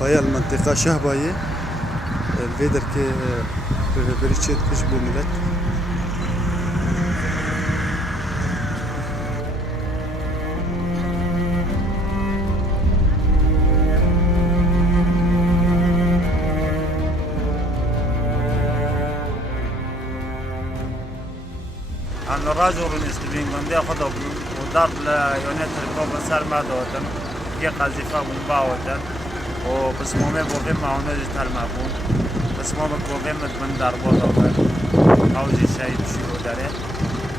پای المنطقه شهبایی الفيدر که بريتشيت كش بوملت أنا راجل نستبين قندي خذوا ودار ليونات ركوب سر ما دوتن كي قذيفة مباوتن وبس مومي بوفي ما هو نجت هالمعبون بس مومي بوفي من دار بوضوتن عاوزي شيء بشيء وداره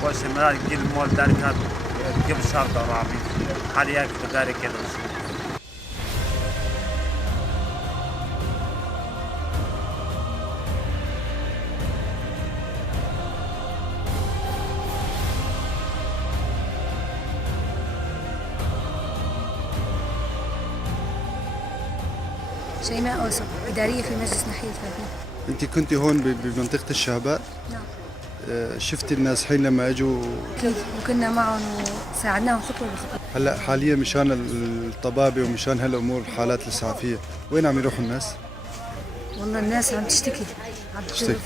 وش مرات جيل مول دار كات جيب شهر درامي حاليا كداري كده شيماء أوسم إدارية في مجلس ناحية فاتن. انت كنت هون بمنطقه الشهباء؟ نعم. شفتي الناس حين لما اجوا؟ أكيد وكنا معهم وساعدناهم خطوة بخطوة. هلا حاليا مشان الطبابه ومشان هالامور الحالات الاسعافيه وين عم يروحوا الناس؟ والله الناس عم تشتكي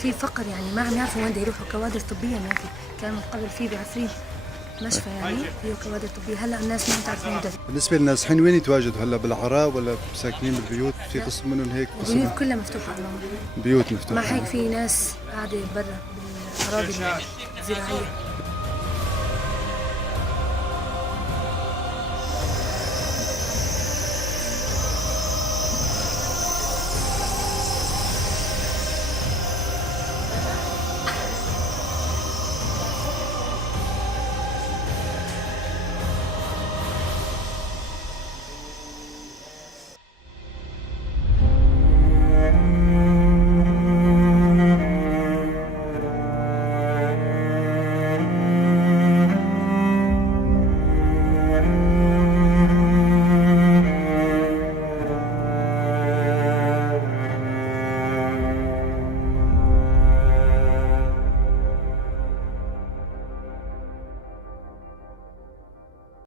في فقر يعني ما عم يعرفوا وين يروحوا. كوادر طبية ما في. كان من قبل في بعفرين مشفى يعني فيه كوادر طبية. هلا الناس ما بتعرف وين تروح. بالنسبه للناس حين وين يتواجدوا هلا؟ بالعراء ولا ساكنين بالبيوت؟ في قسم منهم هيك البيوت كلها مفتوحة على بيوت مفتوحه. مع هيك في ناس قاعدة برا بالأراضي الزراعية.